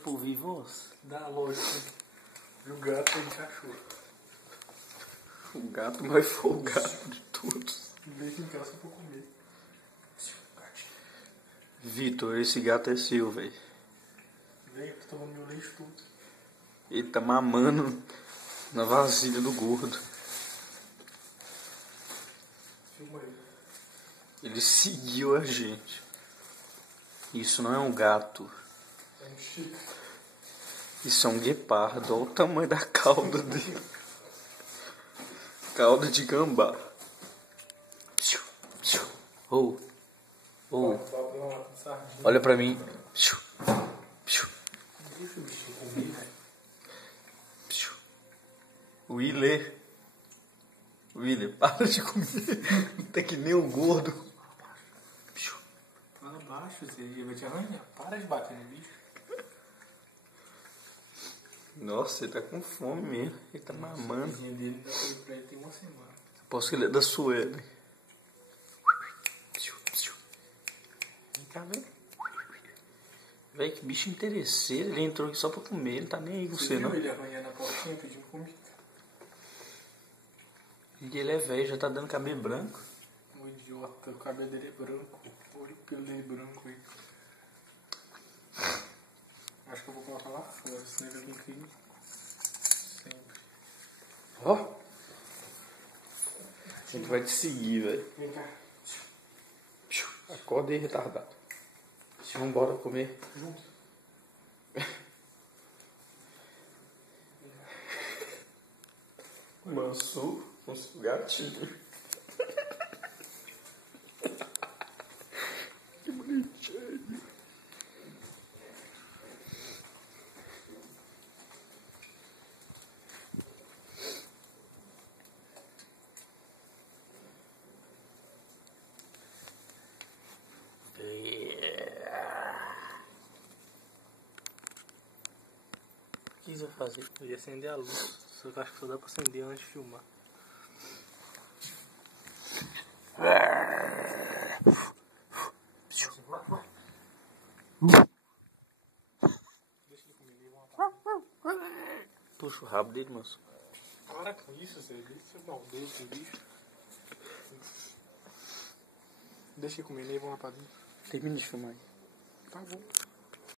pra ouvir voz? Da lógica. E o gato e o cachorro. O gato mais folgado de todos. Veio aqui em casa pra comer. Vitor, esse gato é seu, velho. Veio que tomando meu leite tudo. Ele tá mamando na vasilha do gordo. Filma aí. Ele seguiu a gente. Isso não é um gato. É um chico. Isso é um guepardo. Olha o tamanho da cauda dele. Cauda de gambá. Oh. Oh. Olha pra mim. Deixa o bichinho comer, velho. Willer, para de comer. Tá que nem um gordo. Fala baixo, você vai te arranhar. Para de bater no bicho. Nossa, ele tá com fome mesmo. Ele tá mamando. A coisinha dele dá pra ele tem uma semana. Posso que ele é da Sueli. Vem cá, vem. Véi, que bicho interesseiro. Ele entrou aqui só pra comer. Ele tá nem aí com você, não. Ele arranhando a portinha pedindo comida. E ele é velho, já tá dando cabelo branco. Um idiota, o cabelo dele é branco. Olha o pelo dele branco aí. Acho que eu vou colocar lá fora, senão ele vai vir sempre. Ó. A gente vai te seguir, velho. Vem cá. Acorda aí, retardado. Vambora comer. Junto. Manso, um gatinho. Que bonitinho. O que você vai fazer? Eu ia acender a luz. Só que eu acho que só dá pra acender antes de filmar. Deixa ele comer ali, vamos lá. Puxa o rabo dele, moço. Para com isso, Zé. Deixa eu maldoso com o bicho. Deixa ele comer ali, vamos lá pra dentro. Termina de filmar aí. Tá bom.